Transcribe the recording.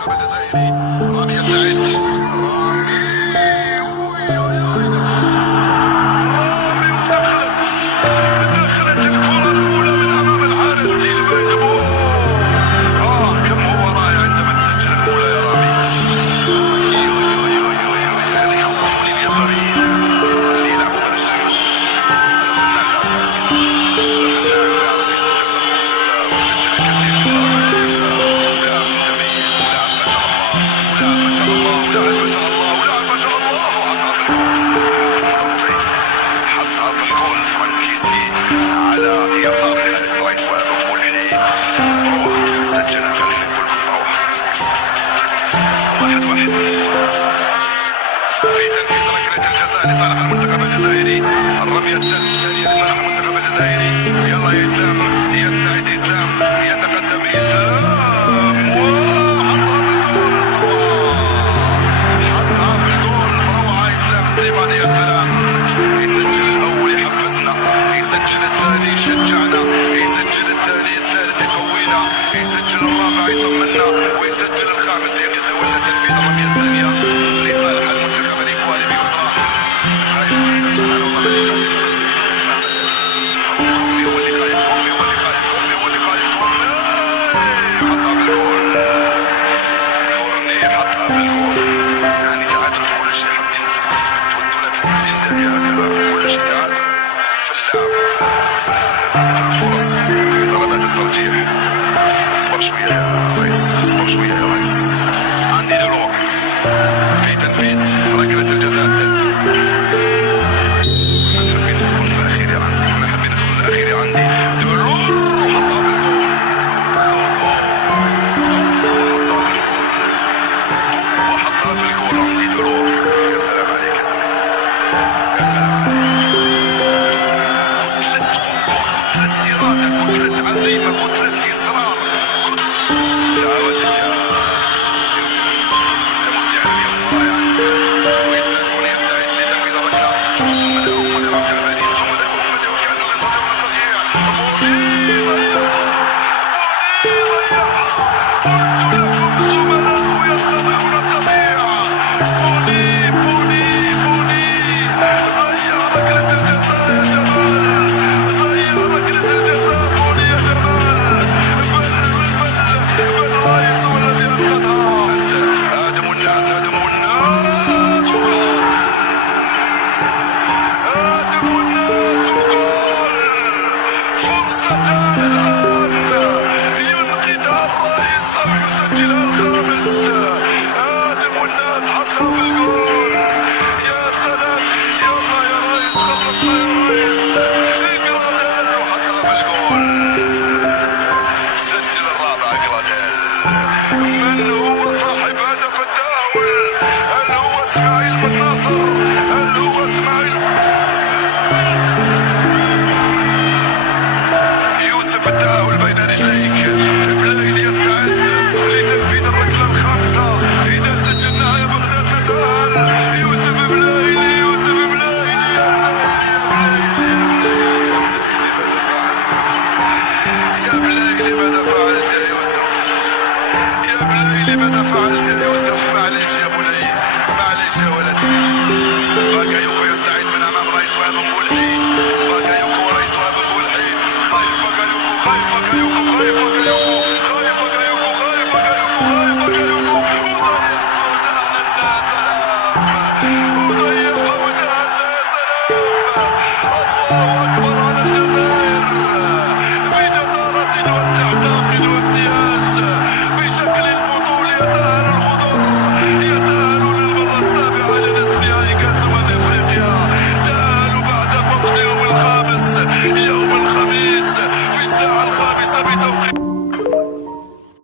المنتخب الجزائري. رامي يستعد، لصالح المنتخب الجزائري. الرمية الثانية لصالح المنتخب الجزائري. يلا يا اسلام، يستعد اسلام، يتقدم اسلام حطها في الجول. روعة اسلام سليماني، يا سلام. يسجل الاول يحفزنا، يسجل الثاني يشجعنا، يسجل الثاني الثالث يقوينا، يسجل الرابع يطمنا، ويسجل الخامس يتولى تنفيذ الرمية الثانية لصالح المنتخب الايكوالي بيسرى. اصبر شوية يا ريس، اصبر شوية يا ريس. عندي دلوق في تنفيذ ركلة الجزاء. حبيت تكون الأخيرة عندي، أنا حبيت تكون الأخيرة عندي. دلوق وحطها في الجول، وحطها في الجول. عندي دلوق، يا سلام عليك، يا سلام عليك. كتلة إرادة، كتلة عزيمة، كتلة إصرار. لماذا فعلت يا يوسف؟ معليش يا بني، معليش يا ولدي. باكايوكو يستعيد من امام رئيس وهاب مولحي. باكايوكو رئيس وهاب مولحي. خايف باكايوكو، خايف باكايوكو، خايف باكايوكو، خايف باكايوكو، خايف باكايوكو، خايف باكايوكو. وضيع فوزنا يا سلام، وضيع فوزنا يا سلام. الله